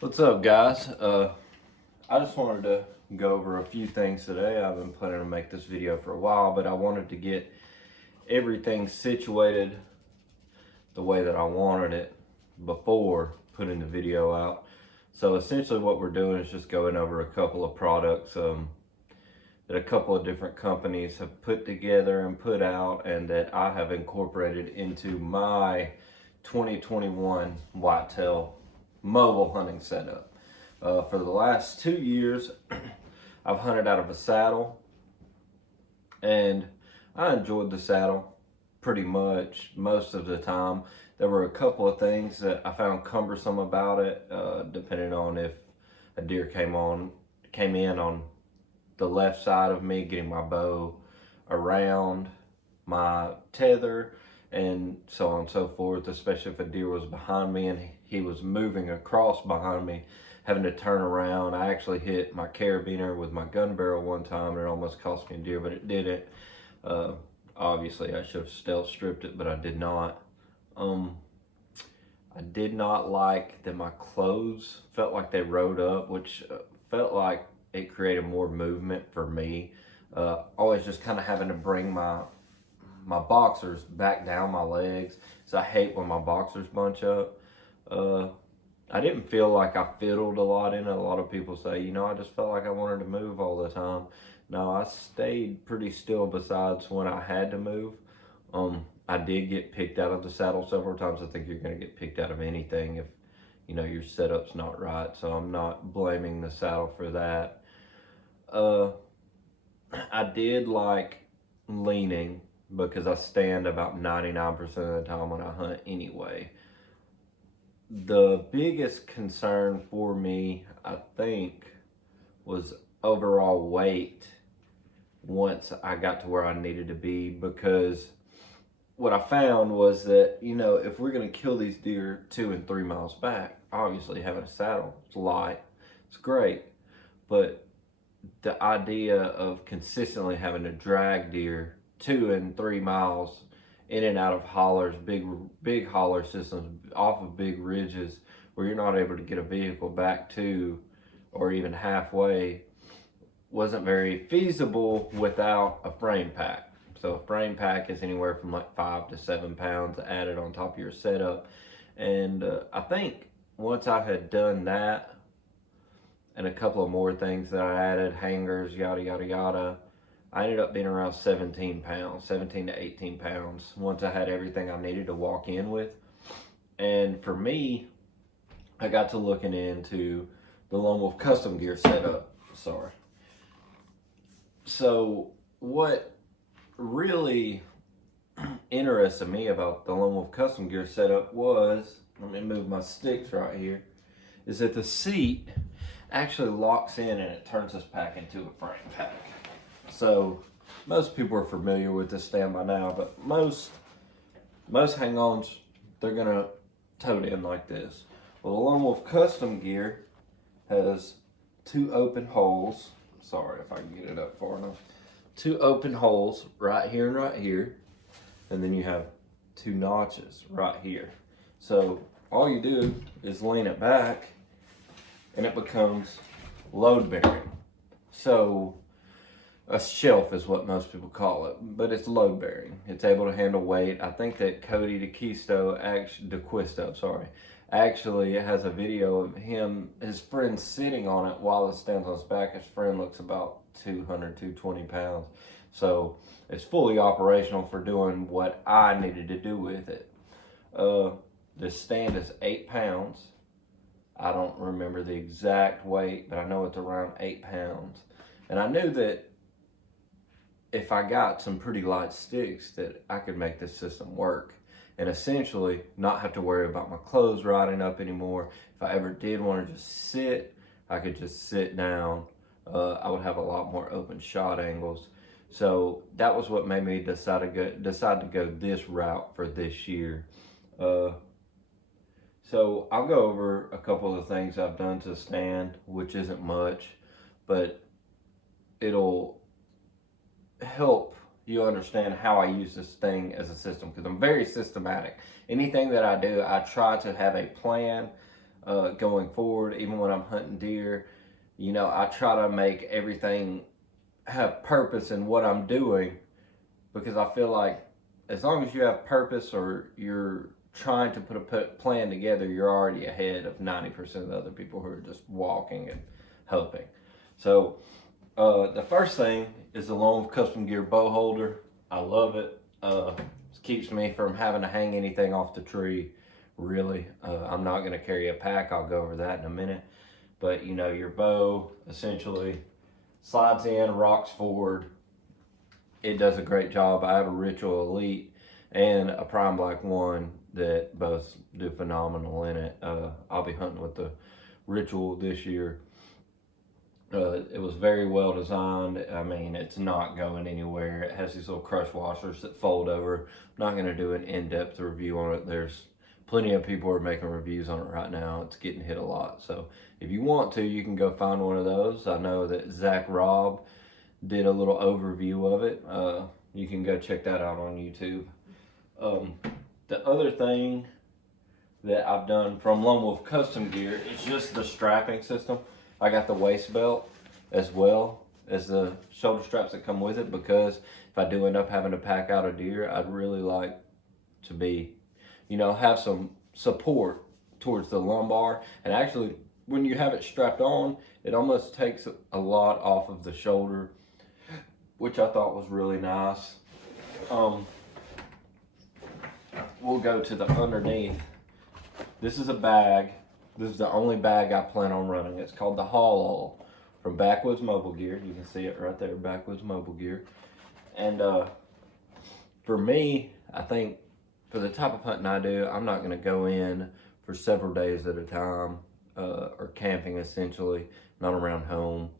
What's up, guys? I just wanted to go over a few things today. I've been planning to make this video for a while, but I wanted to get everything situated the way that I wanted it before putting the video out. So essentially what we're doing is just going over a couple of products that a couple of different companies have put together and put out, and that I have incorporated into my 2021 whitetail mobile hunting setup. For the last 2 years, I've hunted out of a saddle, and I enjoyed the saddle pretty much most of the time. There were a couple of things that I found cumbersome about it, depending on if a deer came in on the left side of me, getting my bow around my tether and so on and so forth, especially if a deer was behind me and he was moving across behind me, having to turn around. I actually hit my carabiner with my gun barrel one time and it almost cost me a deer, but it didn't. Obviously I should have stealth stripped it, but I did not. I did not like that my clothes felt like they rode up, which felt like it created more movement for me. Always just kind of having to bring my boxers back down my legs, so I hate when my boxers bunch up. I didn't feel like I fiddled a lot in it. A lot of people say, you know, I just felt like I wanted to move all the time. No, I stayed pretty still besides when I had to move. I did get picked out of the saddle several times. I think you're going to get picked out of anything if, you know, your setup's not right. So I'm not blaming the saddle for that. I did like leaning because I stand about 99% of the time when I hunt anyway. The biggest concern for me, I think, was overall weight once I got to where I needed to be, because what I found was that, you know, if we're going to kill these deer 2 and 3 miles back, obviously having a saddle, it's light, it's great, but the idea of consistently having to drag deer 2 and 3 miles in and out of hollers, big holler systems, off of big ridges where you're not able to get a vehicle back to or even halfway, wasn't very feasible without a frame pack. So a frame pack is anywhere from like 5 to 7 pounds added on top of your setup. And I think once I had done that and a couple of more things that I added, hangers, yada, yada, yada, I ended up being around 17 pounds, 17 to 18 pounds once I had everything I needed to walk in with. And for me, I got to looking into the Lone Wolf custom gear setup. Sorry. So what really interested me about the Lone Wolf custom gear setup was, let me move my sticks right here, is that the seat actually locks in and it turns this pack into a frame pack. So most people are familiar with this stand by now, but most hang-ons, they're gonna tote in like this. Well, the Lone Wolf custom gear has 2 open holes. Sorry if I can get it up far enough. 2 open holes right here and right here, and then you have 2 notches right here. So all you do is lean it back and it becomes load bearing. So a shelf is what most people call it, but it's load bearing. It's able to handle weight. I think that Cody DeQuisto actually has a video of his friend sitting on it while it stands on his back. His friend looks about 200, 220 pounds. So it's fully operational for doing what I needed to do with it. This stand is 8 pounds. I don't remember the exact weight, but I know it's around 8 pounds. And I knew that if I got some pretty light sticks that I could make this system work and essentially not have to worry about my clothes riding up anymore. If I ever did want to just sit, I could just sit down. I would have a lot more open shot angles. So that was what made me decide to go this route for this year. So I'll go over a couple of the things I've done to the stand, which isn't much, but it'll help you understand how I use this thing as a system, because I'm very systematic. Anything that I do, I try to have a plan going forward. Even when I'm hunting deer, you know, I try to make everything have purpose in what I'm doing, because I feel like as long as you have purpose or you're trying to put a plan together, you're already ahead of 90% of the other people who are just walking and hoping. So the first thing is the Lone Wolf Custom Gear bow holder. I love it. It keeps me from having to hang anything off the tree, really. I'm not going to carry a pack. I'll go over that in a minute. But you know, your bow essentially slides in, rocks forward. It does a great job. I have a Ritual Elite and a Prime Black 1 that both do phenomenal in it. I'll be hunting with the Ritual this year. It was very well designed. I mean, it's not going anywhere. It has these little crush washers that fold over. I'm not going to do an in-depth review on it. There's plenty of people are making reviews on it right now. It's getting hit a lot. So if you want to, you can go find one of those. I know that Zach Robb did a little overview of it. You can go check that out on YouTube. The other thing that I've done from Lone Wolf Custom Gear is just the strapping system. I got the waist belt as well as the shoulder straps that come with it, because if I do end up having to pack out a deer, I'd really like to be, you know, have some support towards the lumbar. And actually, when you have it strapped on, it almost takes a lot off of the shoulder, which I thought was really nice. We'll go to the underneath. This is a bag. This is the only bag I plan on running. It's called the Haul All from Backwoods Mobile Gear. You can see it right there, Backwoods Mobile Gear. And for me, I think for the type of hunting I do, I'm not going to go in for several days at a time, or camping essentially, not around home.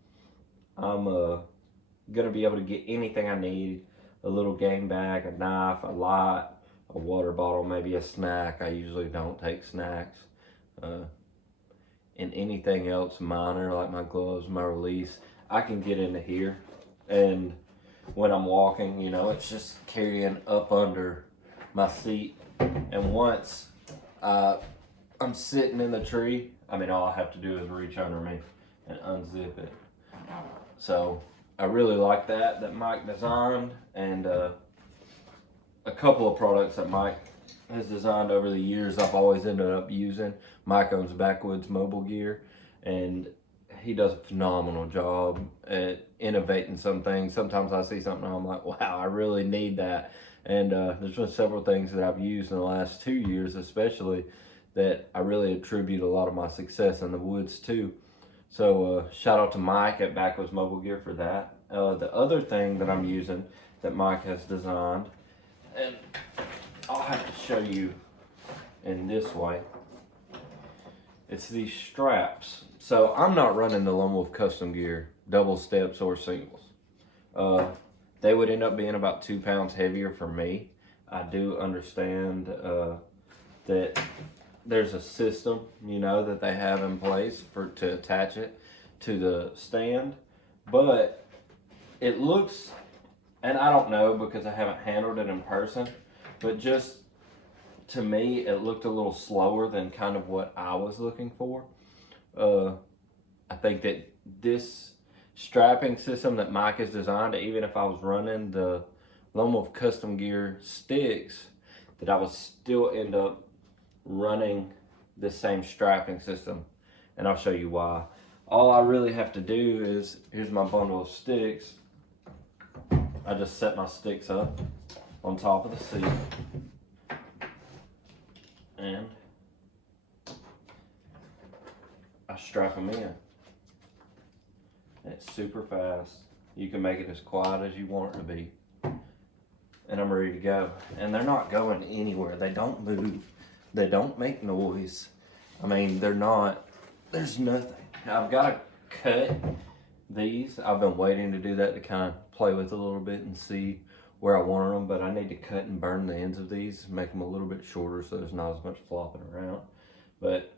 I'm going to be able to get anything I need: a little game bag, a knife, a light, a water bottle, maybe a snack. I usually don't take snacks. And anything else minor, like my gloves, my release, I can get into here. And when I'm walking, you know, it's just carrying up under my seat. And once I'm sitting in the tree, I mean, all I have to do is reach under me and unzip it. So I really like that Mike designed. And a couple of products that Mike has designed over the years, I've always ended up using. Mike owns Backwoods Mobile Gear, and he does a phenomenal job at innovating some things. Sometimes I see something and I'm like, wow, I really need that. And there's been several things that I've used in the last 2 years, especially, that I really attribute a lot of my success in the woods to. So shout out to Mike at Backwoods Mobile Gear for that. The other thing that I'm using that Mike has designed, and I'll have to show you in this way, it's these straps. So I'm not running the Lone Wolf Custom Gear double steps or singles. They would end up being about 2 pounds heavier for me. I do understand that there's a system, you know, that they have in place to attach it to the stand, but it looks, and I don't know because I haven't handled it in person, but just to me, it looked a little slower than kind of what I was looking for. I think that this strapping system that Mike has designed, even if I was running the Lone Wolf Custom Gear sticks, that I would still end up running the same strapping system. And I'll show you why. All I really have to do is, here's my bundle of sticks. I just set my sticks up on top of the seat, and I strap them in. And it's super fast. You can make it as quiet as you want it to be. And I'm ready to go. And they're not going anywhere. They don't move. They don't make noise. I mean, they're not, there's nothing. I've got to cut these. I've been waiting to do that to kind of play with a little bit and see where I wanted them, but I need to cut and burn the ends of these, make them a little bit shorter so there's not as much flopping around. But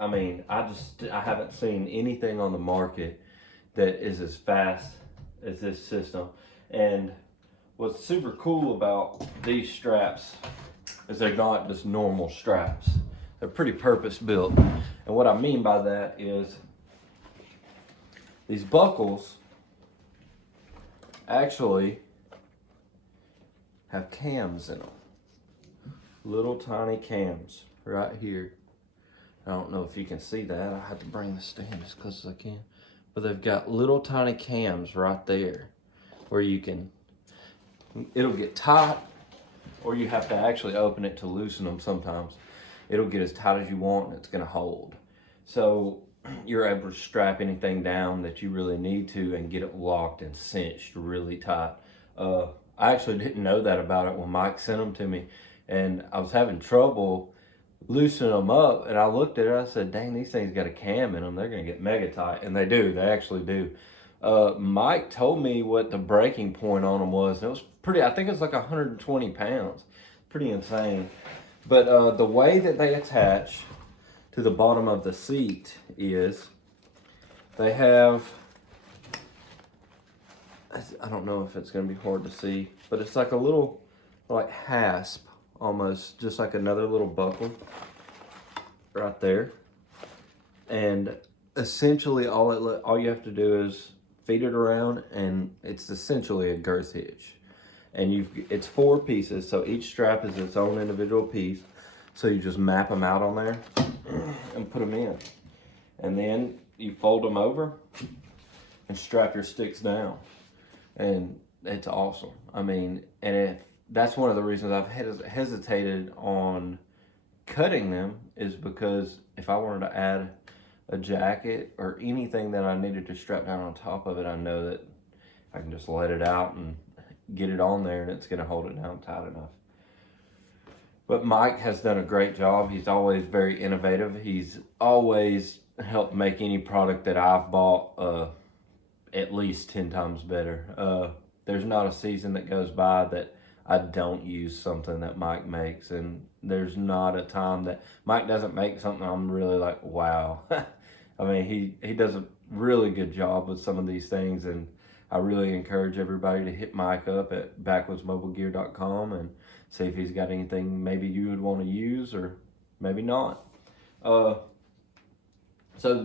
I mean, I haven't seen anything on the market that is as fast as this system. And what's super cool about these straps is they're not just normal straps. They're pretty purpose built. And what I mean by that is these buckles actually have cams in them. Little tiny cams right here. I don't know if you can see that. I have to bring the stand as close as I can. But they've got little tiny cams right there where you can, it'll get tight, or you have to actually open it to loosen them sometimes. It'll get as tight as you want and it's gonna hold. So you're able to strap anything down that you really need to and get it locked and cinched really tight. I actually didn't know that about it when Mike sent them to me, and I was having trouble loosening them up, and I looked at it, I said, dang, these things got a cam in them, they're gonna get mega tight. And they do, they actually do. Mike told me what the breaking point on them was, and it was pretty, I think it was like 120 pounds. Pretty insane. But the way that they attach to the bottom of the seat is they have, I don't know if it's gonna be hard to see, but it's like a little like hasp, almost just like another little buckle right there. And essentially all you have to do is feed it around, and it's essentially a girth hitch. And it's 4 pieces, so each strap is its own individual piece. So you just map them out on there and put them in. And then you fold them over and strap your sticks down. And it's awesome. I mean, and that's one of the reasons I've hesitated on cutting them, is because if I wanted to add a jacket or anything that I needed to strap down on top of it, I know that I can just let it out and get it on there and it's gonna hold it down tight enough. But Mike has done a great job. He's always very innovative. He's always helped make any product that I've bought at least 10 times better. There's not a season that goes by that I don't use something that Mike makes, and there's not a time that Mike doesn't make something I'm really like, wow. I mean, he does a really good job with some of these things, and I really encourage everybody to hit Mike up at backwoodsmobilegear.com and see if he's got anything maybe you would want to use or maybe not. So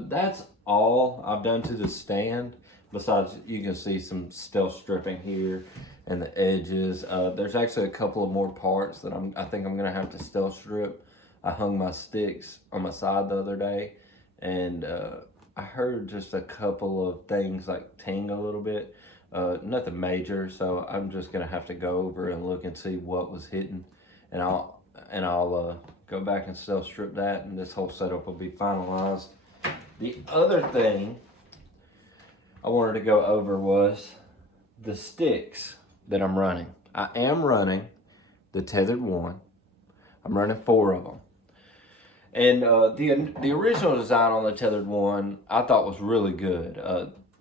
that's all I've done to the stand. Besides, you can see some stealth stripping here and the edges. There's actually a couple of more parts that I think I'm gonna have to stealth strip. I hung my sticks on my side the other day, and I heard just a couple of things like ting a little bit. Nothing major, so I'm just gonna have to go over and look and see what was hitting, and I'll go back and stealth strip that, and this whole setup will be finalized. The other thing I wanted to go over was the sticks that I'm running. I am running the Tethrd ONE. I'm running 4 of them. And the original design on the Tethrd ONE I thought was really good.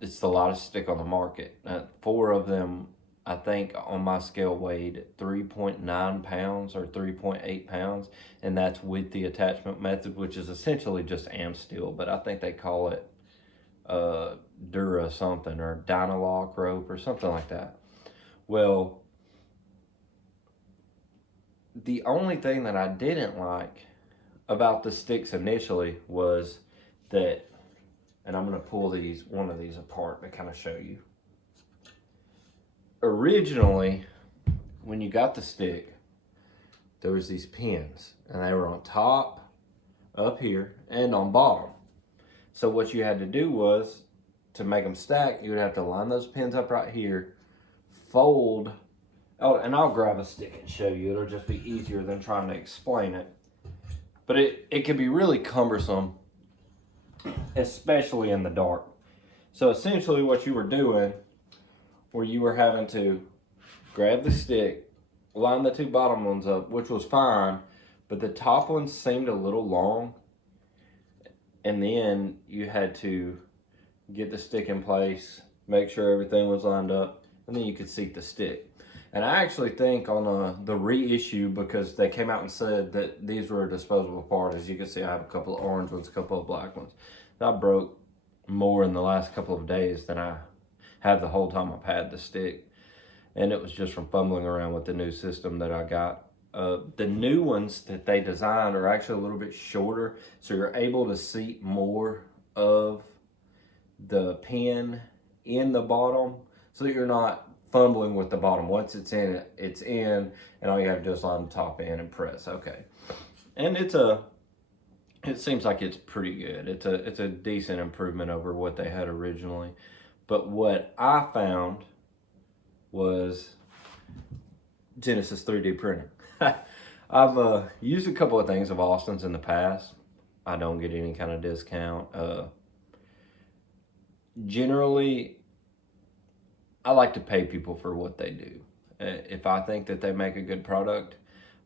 It's the lightest stick on the market. 4 of them, I think, on my scale weighed 3.9 pounds or 3.8 pounds. And that's with the attachment method, which is essentially just am steel, but I think they call it Dura something, or Dynalock rope or something like that. Well, the only thing that I didn't like about the sticks initially was that, and I'm going to pull one of these apart to kind of show you. Originally, when you got the stick, there was these pins, and they were on top, up here, and on bottom. So what you had to do was, to make them stack, you would have to line those pins up right here, fold, oh, and I'll grab a stick and show you. It'll just be easier than trying to explain it. But it can be really cumbersome, especially in the dark. So essentially what you were doing, where you were having to grab the stick, line the 2 bottom ones up, which was fine, but the top ones seemed a little long, and then you had to get the stick in place, make sure everything was lined up, and then you could seat the stick. And I actually think on the reissue, because they came out and said that these were a disposable part, as you can see I have a couple of orange ones, a couple of black ones. I broke more in the last couple of days than I have the whole time I've had the stick. And it was just from fumbling around with the new system that I got. The new ones that they designed are actually a little bit shorter, so you're able to seat more of the pin in the bottom, so that you're not fumbling with the bottom. Once it's in, it's in, and all you have to do is line the top in and press. Okay, and it seems like it's pretty good. It's a decent improvement over what they had originally. But what I found was Genesis 3D printing. I've used a couple of things of Austin's in the past. I don't get any kind of discount. Generally, I like to pay people for what they do. If I think that they make a good product,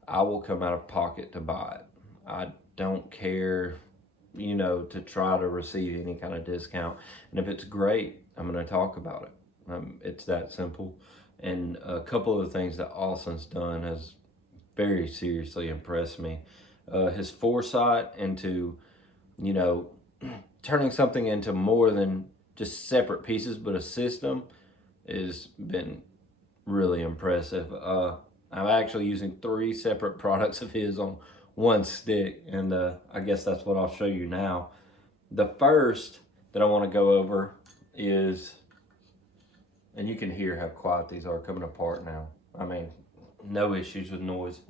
I will come out of pocket to buy it. I don't care, you know, to try to receive any kind of discount. And if it's great, I'm going to talk about it. It's that simple. And a couple of the things that Austin's done has very seriously impressed me. His foresight into, you know, turning something into more than just separate pieces, but a system, has been really impressive. I'm actually using 3 separate products of his on one stick, and I guess that's what I'll show you now. The first that I want to go over is, and you can hear how quiet these are coming apart now. I mean, no issues with noise.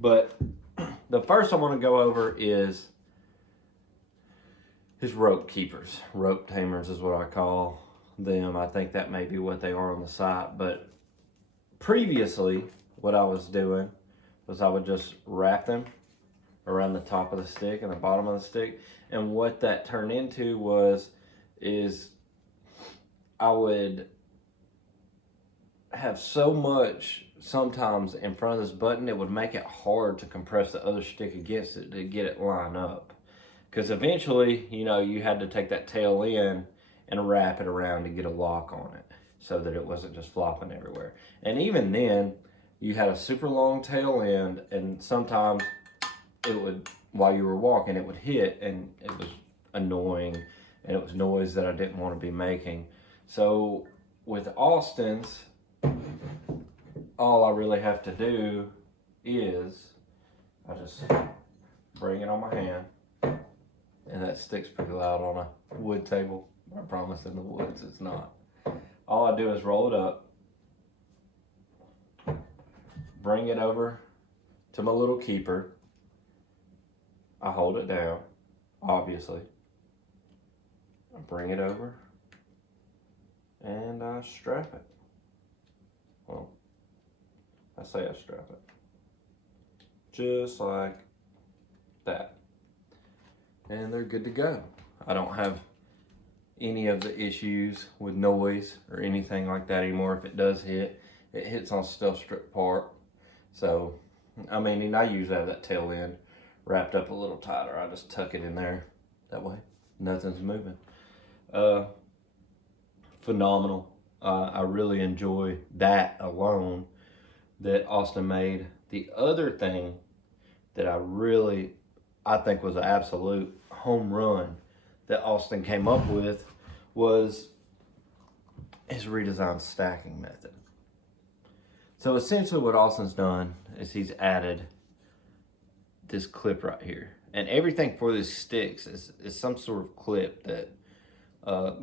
But the first I want to go over is his rope keepers. Rope tamers is what I call them. I think that may be what they are on the site. But previously, what I was doing was I would just wrap them around the top of the stick and the bottom of the stick. And what that turned into is I would have so much sometimes in front of this button, it would make it hard to compress the other stick against it to get it lined up. Because eventually, you know, you had to take that tail in and wrap it around to get a lock on it so that it wasn't just flopping everywhere. And even then, you had a super long tail end, and sometimes it would, while you were walking, it would hit, and it was annoying, and it was noise that I didn't want to be making. So with Austin's, all I really have to do is I just bring it on my hand, and that sticks pretty loud on a wood table. I promise in the woods it's not. All I do is roll it up, bring it over to my little keeper. I hold it down, obviously. I bring it over and I strap it. Well, I say I strap it. Just like that. And they're good to go. I don't have any of the issues with noise or anything like that anymore. If it does hit, it hits on stealth strip part. So, I mean, and I usually have that tail end wrapped up a little tighter. I just tuck it in there. That way, nothing's moving. Phenomenal. I really enjoy that alone that Austin made. The other thing that I think was an absolute home run that Austin came up with was his redesigned stacking method. So essentially what Austin's done is he's added this clip right here. And everything for this sticks is some sort of clip that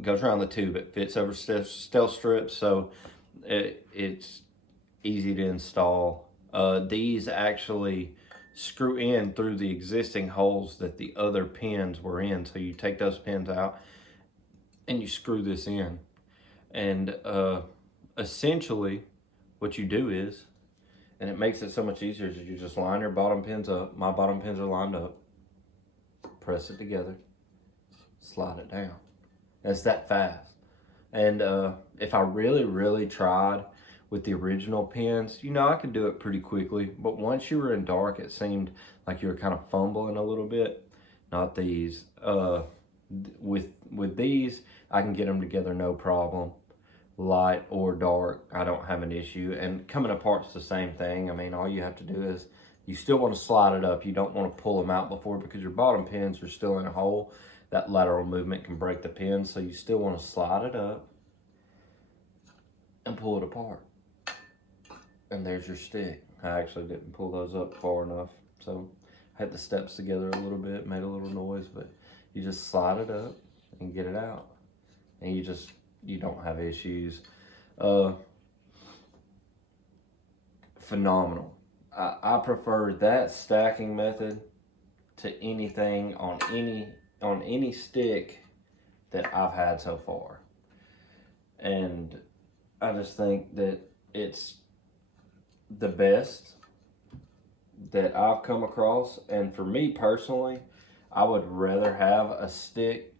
goes around the tube. It fits over stealth strips, so it's easy to install. These actually screw in through the existing holes that the other pins were in. So you take those pins out and you screw this in. And essentially what you do is, and it makes it so much easier, is you just line your bottom pins up. My bottom pins are lined up. Press it together. Slide it down. It's that fast. And if I really tried with the original pins, you know, I could do it pretty quickly. But once you were in dark, it seemed like you were kind of fumbling a little bit. Not these. With these, I can get them together no problem. Light or dark, I don't have an issue. And coming apart's the same thing. I mean, all you have to do is, you still want to slide it up. You don't want to pull them out before, because your bottom pins are still in a hole. That lateral movement can break the pins, so you still want to slide it up and pull it apart. And there's your stick. I actually didn't pull those up far enough, so I had the steps together a little bit, made a little noise, but you just slide it up and get it out, and you don't have issues. Phenomenal. I prefer that stacking method to anything on any stick that I've had so far. And I just think that it's the best that I've come across. And for me personally, I would rather have a stick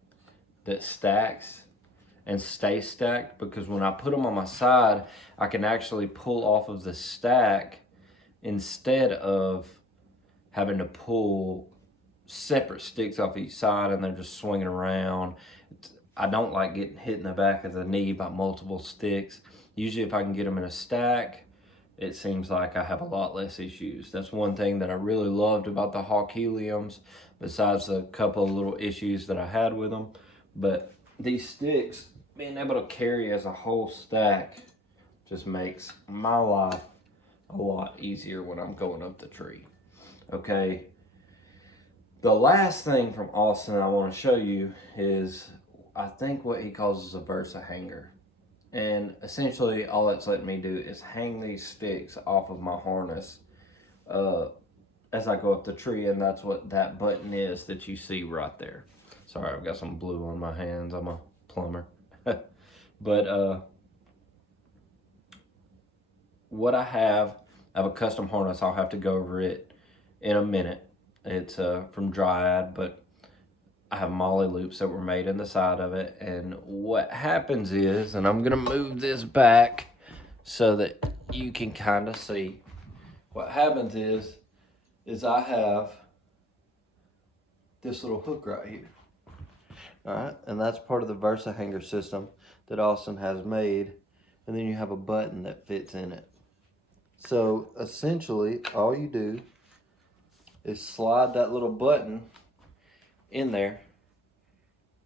that stacks and stay stacked, because when I put them on my side, I can actually pull off of the stack instead of having to pull separate sticks off each side and they're just swinging around. I don't like getting hit in the back of the knee by multiple sticks. Usually if I can get them in a stack, it seems like I have a lot less issues. That's one thing that I really loved about the Hawk Heliums, besides a couple of little issues that I had with them. But these sticks, being able to carry as a whole stack just makes my life a lot easier when I'm going up the tree. Okay, the last thing from Austin I want to show you is, I think, what he calls a Versa hanger. And essentially all it's letting me do is hang these sticks off of my harness as I go up the tree, and that's what that button is that you see right there. Sorry, I've got some blue on my hands. I'm a plumber. But what I have a custom harness. I'll have to go over it in a minute. It's from Dryad, but I have molly loops that were made in the side of it. And what happens is, and I'm gonna move this back so that you can kind of see, what happens is I have this little hook right here. All right, and that's part of the Versa hanger system that Austin has made. And then you have a button that fits in it. So essentially all you do is slide that little button in there,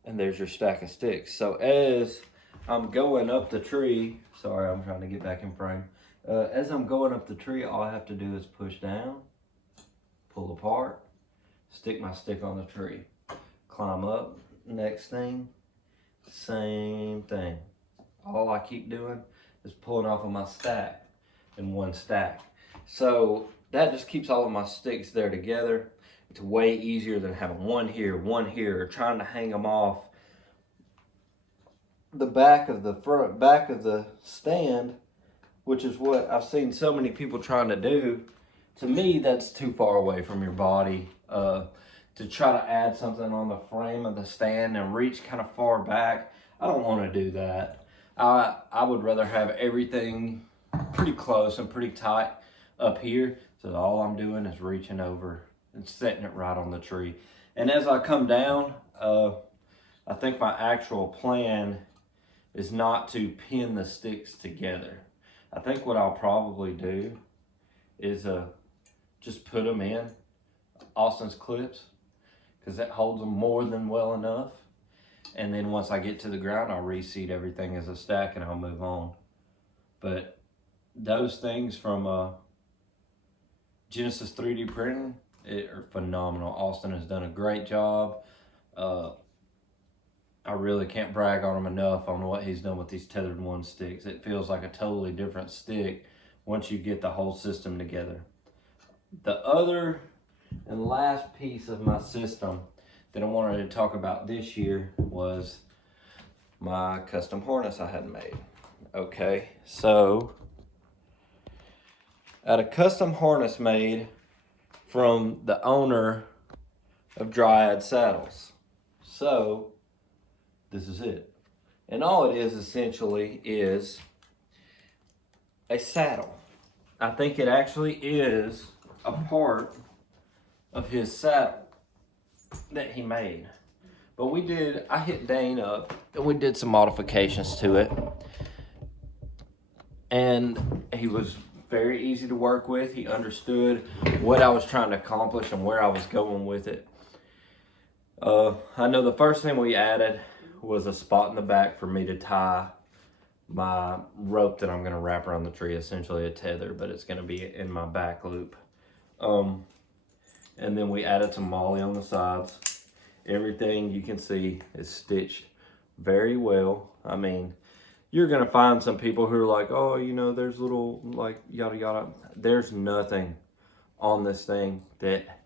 and there's your stack of sticks. So as I'm going up the tree, sorry, I'm trying to get back in frame. As I'm going up the tree, all I have to do is push down, pull apart, stick my stick on the tree, climb up. Next thing, same thing. All I keep doing is pulling off of my stack in one stack. So that just keeps all of my sticks there together. It's way easier than having one here, or trying to hang them off the back of the stand, which is what I've seen so many people trying to do. To me, that's too far away from your body. To try to add something on the frame of the stand and reach kind of far back, I don't want to do that. I would rather have everything pretty close and pretty tight up here, so all I'm doing is reaching over and setting it right on the tree. And as I come down, I think my actual plan is not to pin the sticks together. I think what I'll probably do is just put them in Austin's clips, because that holds them more than well enough. And then once I get to the ground, I'll reseat everything as a stack and I'll move on. But those things from Genesis 3D printing are phenomenal. Austin has done a great job. I really can't brag on him enough on what he's done with these Tethrd ONE sticks. It feels like a totally different stick once you get the whole system together. The other and last piece of my system that I wanted to talk about this year was my custom harness I had made. Okay, so I had a custom harness made from the owner of Dryad saddles. So this is it. And all it is essentially is a saddle. I think it actually is a part of his saddle that he made. But I hit Dane up and we did some modifications to it. And he was very easy to work with. He understood what I was trying to accomplish and where I was going with it. I know the first thing we added was a spot in the back for me to tie my rope that I'm going to wrap around the tree, essentially a tether, but it's going to be in my back loop. And then we added some molly on the sides. Everything you can see is stitched very well. I mean, you're going to find some people who are like, oh, you know, there's little like yada yada. There's nothing on this thing that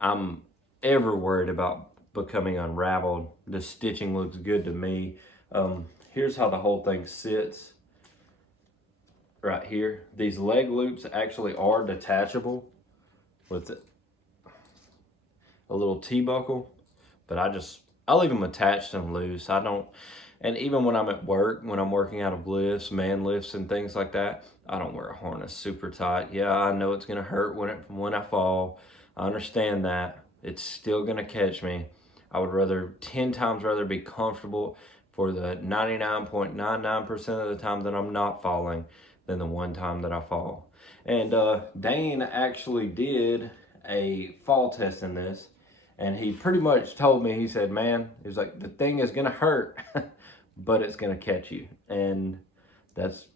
I'm ever worried about becoming unraveled. The stitching looks good to me. Here's how the whole thing sits right here. These leg loops actually are detachable with a little T-buckle, but I leave them attached and loose. I don't, and even when I'm at work, when I'm working out of lifts, man lifts and things like that, I don't wear a harness super tight. Yeah, I know it's gonna hurt when I fall. I understand that. It's still gonna catch me. I would 10 times rather be comfortable for the 99.99% of the time that I'm not falling than the one time that I fall. And Dane actually did a fall test in this, and he pretty much told me, he said, man, he was like, the thing is gonna hurt, but it's gonna catch you. And that's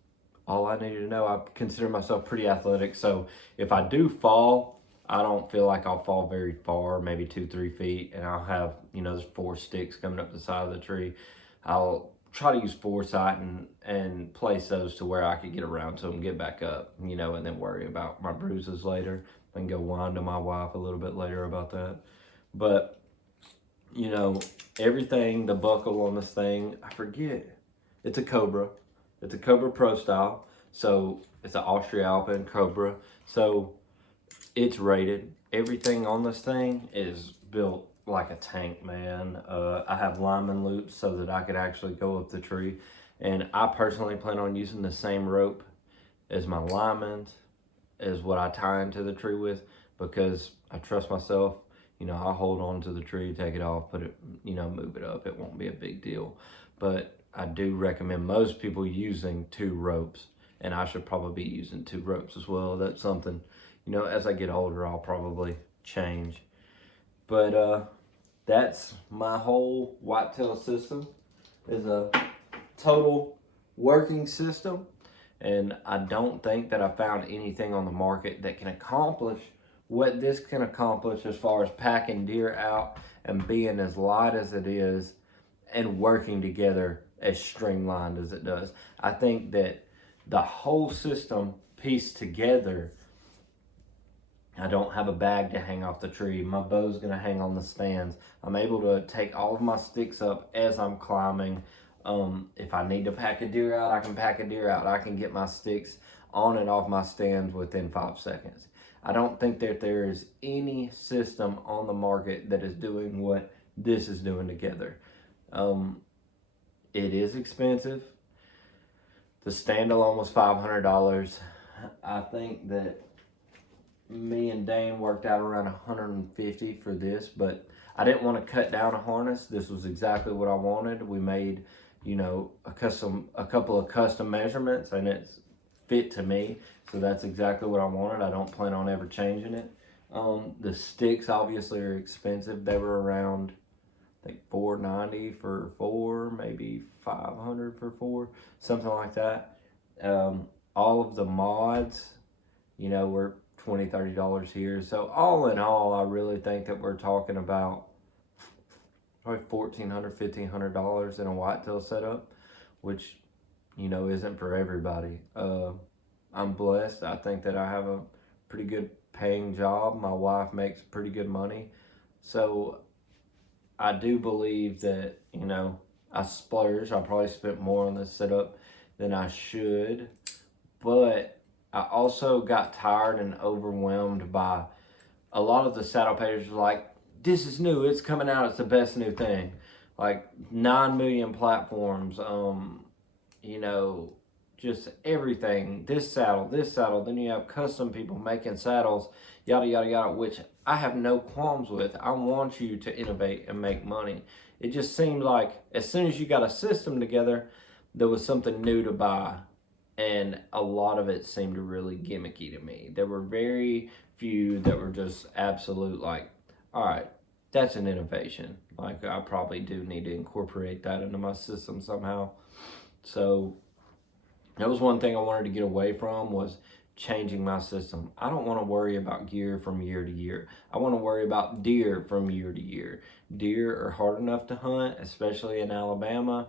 all I needed to know. I consider myself pretty athletic, so if I do fall, I don't feel like I'll fall very far, maybe 2-3 feet, and I'll have, you know, there's 4 sticks coming up the side of the tree. I'll try to use foresight and place those to where I could get around to them, get back up, you know, and then worry about my bruises later. I can go whine to my wife a little bit later about that. But, you know, everything, the buckle on this thing, I forget. It's a Cobra. It's a Cobra Pro style. So it's an Austria-Alpine Cobra. So it's rated. Everything on this thing is built like a tank, man. I have lineman loops so that I could actually go up the tree. And I personally plan on using the same rope as my lineman's, as what I tie into the tree with, because I trust myself. You know, I'll hold on to the tree, take it off, put it, you know, move it up. It won't be a big deal. But I do recommend most people using 2 ropes, and I should probably be using 2 ropes as well. That's something, you know, as I get older, I'll probably change. But that's my whole whitetail system. Is a total working system, and I don't think that I found anything on the market that can accomplish what this can accomplish as far as packing deer out and being as light as it is and working together as streamlined as it does. I think that the whole system pieced together, I don't have a bag to hang off the tree. My bow's gonna hang on the stands. I'm able to take all of my sticks up as I'm climbing. If I need to pack a deer out, I can pack a deer out. I can get my sticks on and off my stands within 5 seconds. I don't think that there is any system on the market that is doing what this is doing together. It is expensive. The standalone was $500. I think that me and Dane worked out around $150 for this, but I didn't want to cut down a harness. This was exactly what I wanted. We made, you know, a couple of custom measurements, and it's fit to me. So that's exactly what I wanted. I don't plan on ever changing it. The sticks obviously are expensive. They were around, I think, $490 for 4, maybe $500 for 4, something like that. All of the mods, you know, were $20-$30 here. So all in all, I really think that we're talking about probably $1,400-$1,500 in a whitetail setup, which, you know, isn't for everybody. I'm blessed. I think that I have a pretty good paying job. My wife makes pretty good money. So I do believe that, you know, I splurged. I probably spent more on this setup than I should. But I also got tired and overwhelmed by a lot of the saddle pages like, this is new, it's coming out, it's the best new thing. Like 9 million platforms, you know, just everything. This saddle, then you have custom people making saddles, yada, yada, yada, which I have no qualms with. I want you to innovate and make money. It just seemed like as soon as you got a system together, there was something new to buy. And a lot of it seemed really gimmicky to me. There were very few that were just absolute, like, all right, that's an innovation. Like, I probably do need to incorporate that into my system somehow. So That was one thing I wanted to get away from, was changing my system. I don't want to worry about gear from year to year. I want to worry about deer from year to year. Deer are hard enough to hunt, especially in Alabama.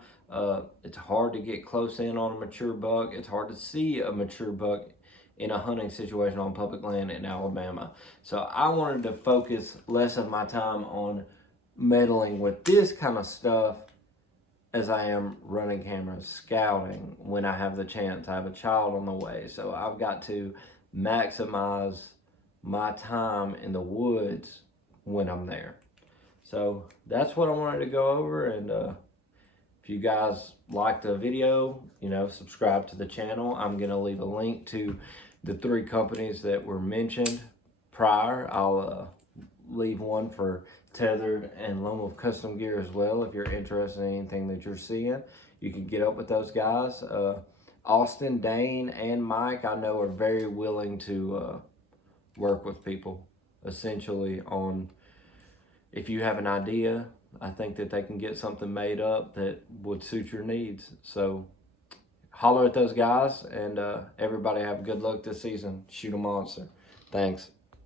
It's hard to get close in on a mature buck. It's hard to see a mature buck in a hunting situation on public land in Alabama. So I wanted to focus less of my time on meddling with this kind of stuff as I am running cameras, scouting when I have the chance. I have a child on the way, so I've got to maximize my time in the woods when I'm there. So that's what I wanted to go over, and if you guys liked the video, subscribe to the channel. I'm gonna leave a link to the 3 companies that were mentioned prior. I'll leave one for Tethrd and Lone Wolf Custom Gear as well. If you're interested in anything that you're seeing, you can get up with those guys. Austin, Dane, and Mike, I know, are very willing to work with people, essentially, on if you have an idea. I think that they can get something made up that would suit your needs. So holler at those guys, and everybody have good luck this season. Shoot a monster. Thanks.